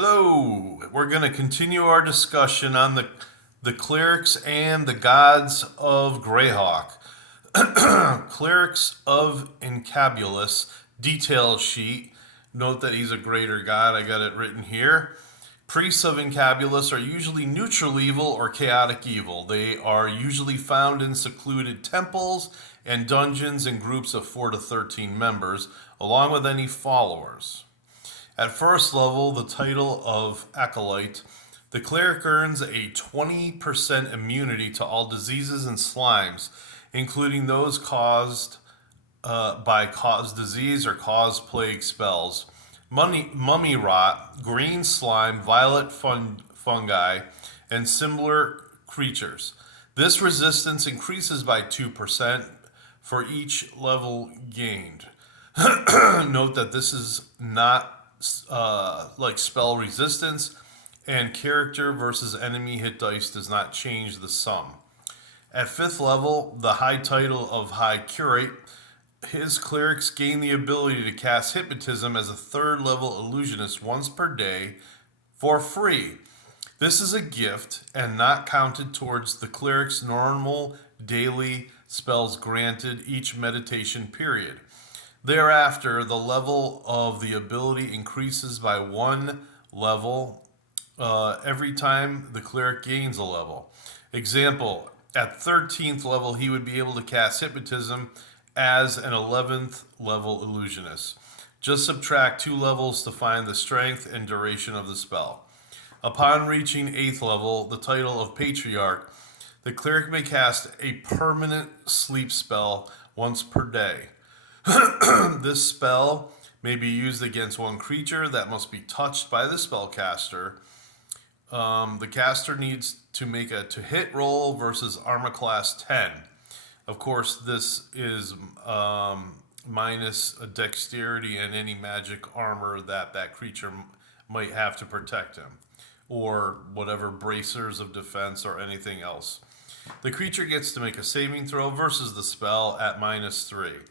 Hello. We're going to continue our discussion on the clerics and the gods of Greyhawk. Clerics of Incabulous detail sheet. Note that he's a greater god. I got it written here. Priests of Incabulous are usually neutral evil or chaotic evil. They are usually found in secluded temples and dungeons in groups of 4 to 13 members, along with any followers. At first level, the title of Acolyte, the cleric earns a 20% immunity to all diseases and slimes, including those caused by cause disease or cause plague spells. Mummy rot, green slime, violet fungi, and similar creatures. This resistance increases by 2% for each level gained. Note that this is not like spell resistance, and character versus enemy hit dice does not change the sum. At 5th level, the high title of High Curate, his clerics gain the ability to cast Hypnotism as a 3rd level illusionist once per day for free. This is a gift and not counted towards the cleric's normal daily spells granted each meditation period. Thereafter, the level of the ability increases by 1 level every time the cleric gains a level. Example, at 13th level, he would be able to cast Hypnotism as an 11th level illusionist. Just subtract 2 levels to find the strength and duration of the spell. Upon reaching 8th level, the title of Patriarch, the cleric may cast a permanent sleep spell once per day. This spell may be used against one creature that must be touched by the spellcaster. The caster needs to make a to hit roll versus armor class 10. Of course, this is minus a dexterity and any magic armor that creature might have to protect him, or whatever bracers of defense or anything else. The creature gets to make a saving throw versus the spell at -3.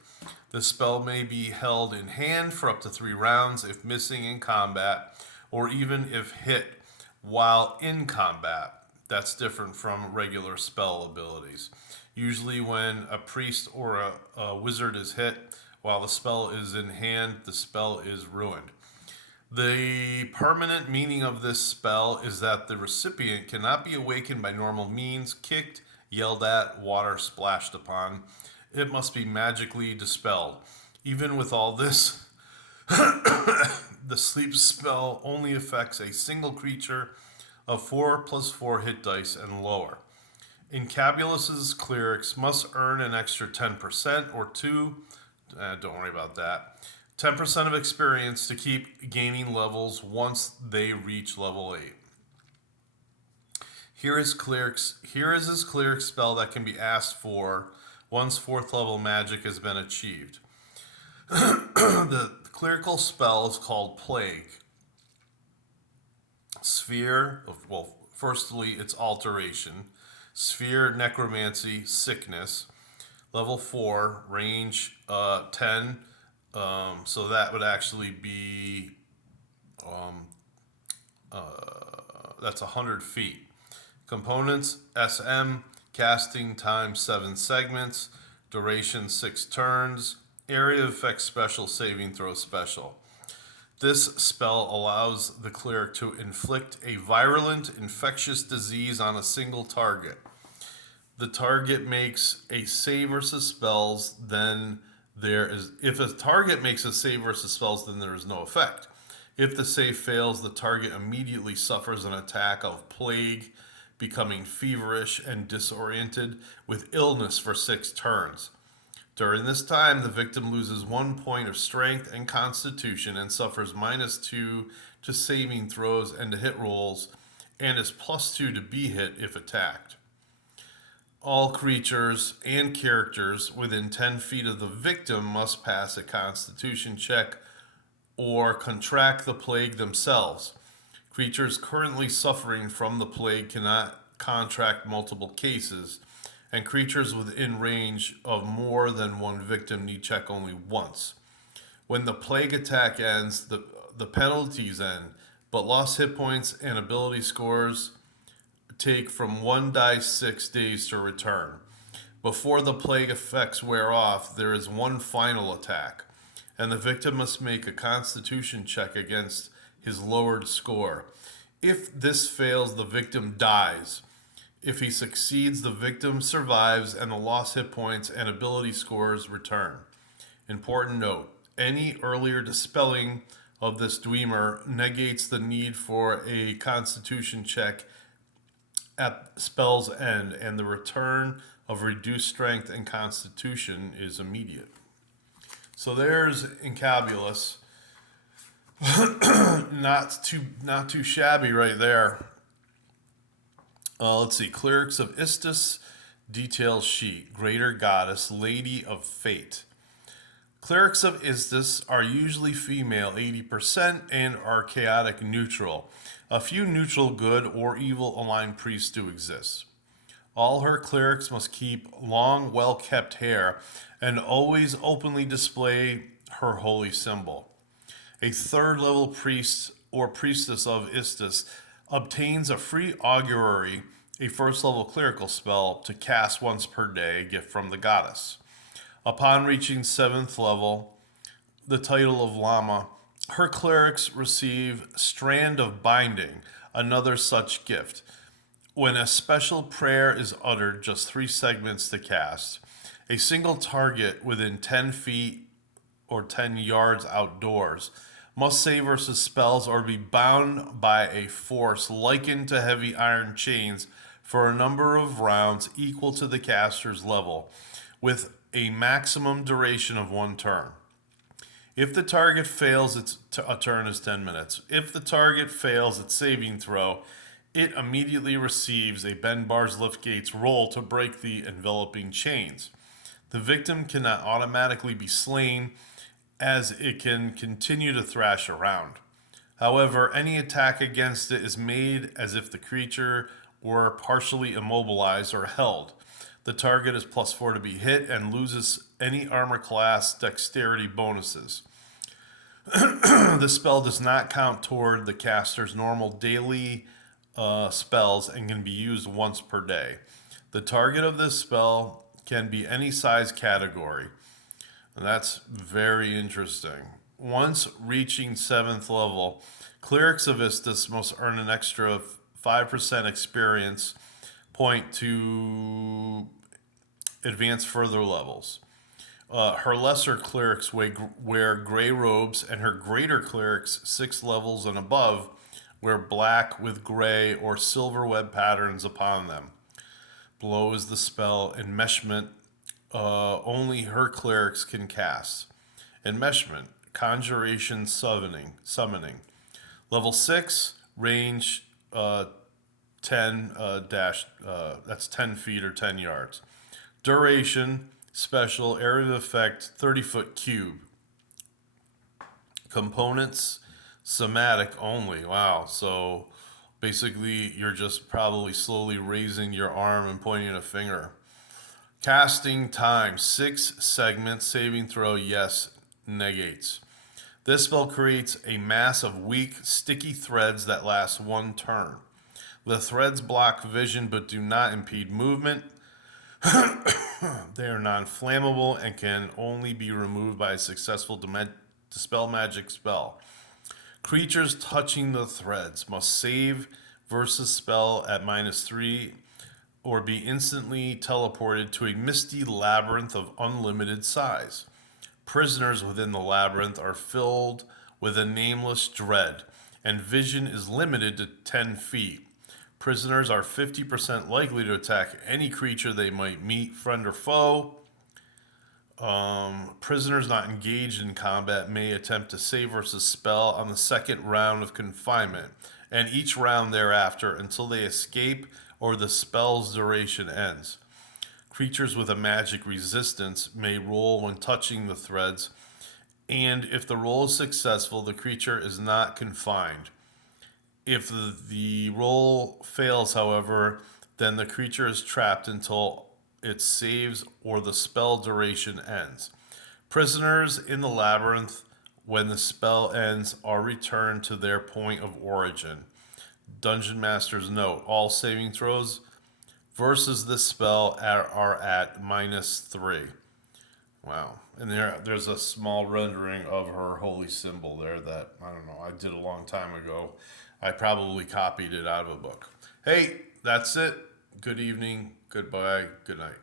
The spell may be held in hand for up to 3 rounds if missing in combat, or even if hit while in combat. That's different from regular spell abilities. Usually when a priest or a wizard is hit while the spell is in hand, the spell is ruined. The permanent meaning of this spell is that the recipient cannot be awakened by normal means, kicked, yelled at, water splashed upon. It must be magically dispelled. Even with all this, the sleep spell only affects a single creature of 4+4 hit dice and lower. Incabulous's clerics must earn an extra 10% or 2, don't worry about that, 10% of experience to keep gaining levels once they reach level 8. Here is his cleric spell that can be asked for once 4th level magic has been achieved. The clerical spell is called Plague. Sphere, well, firstly, it's Alteration. Sphere, Necromancy, Sickness. Level 4, range 10. So that would actually be, that's 100 feet. Components, SM, casting time 7 segments, duration 6 turns, area effect special, saving throw special. This spell allows the cleric to inflict a virulent infectious disease on a single target. The target makes a save versus spells, then if a target makes a save versus spells, then there is no effect. If the save fails, the target immediately suffers an attack of plague, becoming feverish and disoriented with illness for 6 turns. During this time, the victim loses 1 point of strength and constitution and suffers -2 to saving throws and to hit rolls, and is +2 to be hit if attacked. All creatures and characters within 10 feet of the victim must pass a constitution check or contract the plague themselves. Creatures currently suffering from the plague cannot contract multiple cases, and creatures within range of more than one victim need check only once. When the plague attack ends, the penalties end. but lost hit points and ability scores take from 1 die 6 days to return. Before the plague effects wear off, there is one final attack, and the victim must make a constitution check against his lowered score. If this fails, the victim dies. If he succeeds, the victim survives and the lost hit points and ability scores return. Important note, any earlier dispelling of this Dwemer negates the need for a constitution check at spell's end, and the return of reduced strength and constitution is immediate. So there's Incabulous. not too shabby right there. Let's see. Clerics of Istus, detail sheet. Greater Goddess, Lady of Fate. Clerics of Istus are usually female, 80%, and are chaotic neutral. A few neutral good or evil aligned priests do exist. All her clerics must keep long, well-kept hair and always openly display her holy symbol. A third-level priest or priestess of Istus obtains a free augury, a first-level clerical spell, to cast once per day, a gift from the goddess. Upon reaching 7th level, the title of Lama, her clerics receive Strand of Binding, another such gift. When a special prayer is uttered, just 3 segments to cast. A single target within 10 feet or 10 yards outdoors must save versus spells or be bound by a force likened to heavy iron chains for a number of rounds equal to the caster's level, with a maximum duration of 1 turn. If the target fails, a turn is 10 minutes. If the target fails its saving throw, it immediately receives a Bend Bars Lift Gates roll to break the enveloping chains. The victim cannot automatically be slain, as it can continue to thrash around. However, any attack against it is made as if the creature were partially immobilized or held. The target is +4 to be hit and loses any armor class dexterity bonuses. The spell does not count toward the caster's normal daily spells and can be used once per day. The target of this spell can be any size category. And that's very interesting. Once reaching 7th level, Clerics of Istus must earn an extra 5% experience point to advance further levels. Her lesser clerics wear gray robes, and her greater clerics, 6 levels and above, wear black with gray or silver web patterns upon them. Below is the spell Enmeshment. Only her clerics can cast. Enmeshment, Conjuration Summoning. Level 6, range 10 that's 10 feet or 10 yards. Duration, special, area of effect, 30-foot cube. Components, somatic only. Wow. So basically, you're just probably slowly raising your arm and pointing a finger. Casting time, 6 segments. Saving throw, yes, negates. This spell creates a mass of weak, sticky threads that last 1 turn. The threads block vision but do not impede movement. They are non-flammable and can only be removed by a successful Dispel Magic spell. Creatures touching the threads must save versus spell at -3 or be instantly teleported to a misty labyrinth of unlimited size. Prisoners within the labyrinth are filled with a nameless dread, and vision is limited to 10 feet. Prisoners are 50% likely to attack any creature they might meet, friend or foe. Prisoners not engaged in combat may attempt to save versus spell on the 2nd round of confinement, and each round thereafter until they escape or the spell's duration ends. Creatures with a magic resistance may roll when touching the threads, and if the roll is successful, the creature is not confined. If the roll fails, however, then the creature is trapped until it saves or the spell duration ends. Prisoners in the labyrinth when the spell ends are returned to their point of origin. Dungeon Master's note: all saving throws versus this spell are at -3. Wow. And there's a small rendering of her holy symbol there that, I don't know, I did a long time ago. I probably copied it out of a book. Hey, that's it. Good evening. Goodbye. Good night.